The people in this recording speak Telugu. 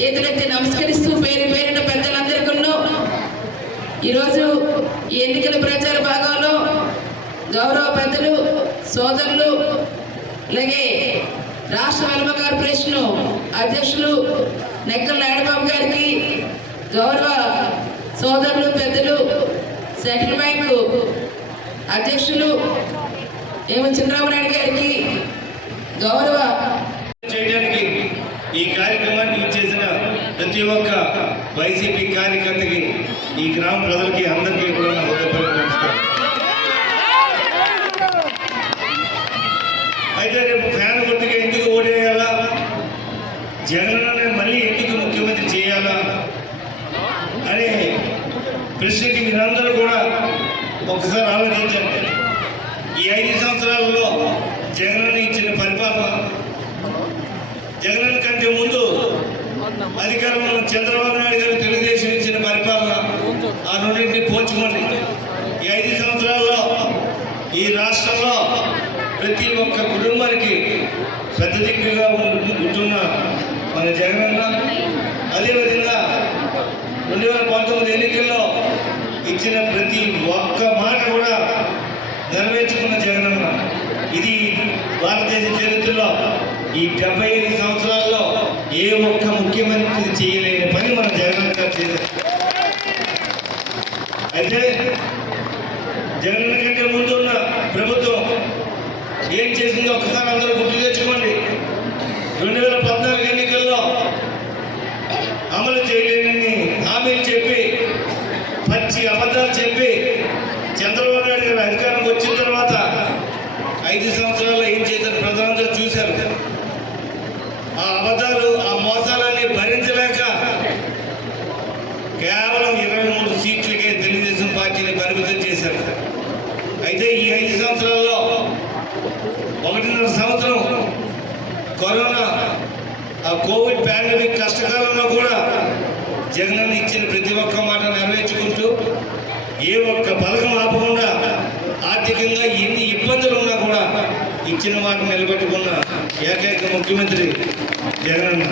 చేతులెత్తి నమస్కరిస్తూ పేరు పేరిన పెద్దలందరికీ ఈరోజు ఎన్నికల ప్రచార భాగంలో గౌరవ పెద్దలు సోదరులు అలాగే రాష్ట్ర వెల్మ కార్పొరేషన్ అధ్యక్షులు నెక్కల నాయుడుబాబు గారికి, గౌరవ సోదరులు పెద్దలు సెంట్రల్ బ్యాంకు అధ్యక్షులు చంద్రబాబు గారికి, గౌరవ చేయడానికి ఈ కార్యక్రమాన్ని ఇచ్చేసిన ప్రతి ఒక్క వైసీపీ కార్యకర్తకి, ఈ గ్రామ ప్రజలకి అందరికీ కూడా నా హృదయపూర్వక నమస్కారం. అయితే రేపు ఫ్యాన్ గుర్తుగా ఎందుకు ఓటేయాలా, జగన్ మళ్ళీ ఎందుకు ముఖ్యమంత్రి చేయాలా అనే ప్రశ్నకి మీరందరూ కూడా ఒకసారి ఆలోచించండి. ఈ 5 సంవత్సరాలలో జగన్ ఇచ్చిన పరిపాలన, జగన్ కంటే ముందు అధికారంలో చంద్రబాబు నాయుడు గారు తెలుగుదేశం ఇచ్చిన పరిపాలన, ఆ రెండింటిని పోల్చుకోండి. ఈ 5 సంవత్సరాల్లో ఈ రాష్ట్రంలో ప్రతి ఒక్క కుటుంబానికి పెద్ద దిక్కుగా ఉంటున్న మన జగనన్న, అదేవిధంగా 2019 ఎన్నికల్లో ఇచ్చిన ప్రతి ఒక్క మాట కూడా నెరవేర్చుకున్న జగనన్న. ఇది భారతదేశ చరిత్రలో ఈ 75 సంవత్సరాల్లో ఏ ఒక్క ముఖ్యమంత్రి చేయలేని పని మన జగనన్న గారు చేశారు. అయితే జగనన్న కంటే ముందు ఉన్న ప్రభుత్వం ఏం చేసిందో ఒకసారి అందరూ గుర్తు తెచ్చుకోండి. 2014 ఎన్నికల్లో అమలు చేయలేని హామీలు చెప్పి, పచ్చి అబద్ధాలు చెప్పి చంద్రబాబు నాయుడు గారు అధికారంకి వచ్చిన తర్వాత 5 సంవత్సరాల్లో ఏం చేశారు ప్రజలందరూ చూశారు. ఆ అబద్ధాలు, ఆ మోసాలన్నీ భరించలేక కేవలం 23 సీట్లకే తెలుగుదేశం పార్టీని పరిమితం చేశారు. అయితే ఈ 5 సంవత్సరాల్లో 1.5 సంవత్సరం కరోనా, ఆ కోవిడ్ పాండమిక్ కష్టకాలంలో కూడా జగన్ ఇచ్చిన ప్రతి ఒక్క మాట నెరవేర్చుకుంటూ, ఏ ఒక్క పథకం ఆపకుండా, ఆర్థికంగా ఎన్ని ఇబ్బందులు ఉన్నా కూడా ఇచ్చిన మాట నిలబెట్టుకున్న ఏకైక ముఖ్యమంత్రి జగన్.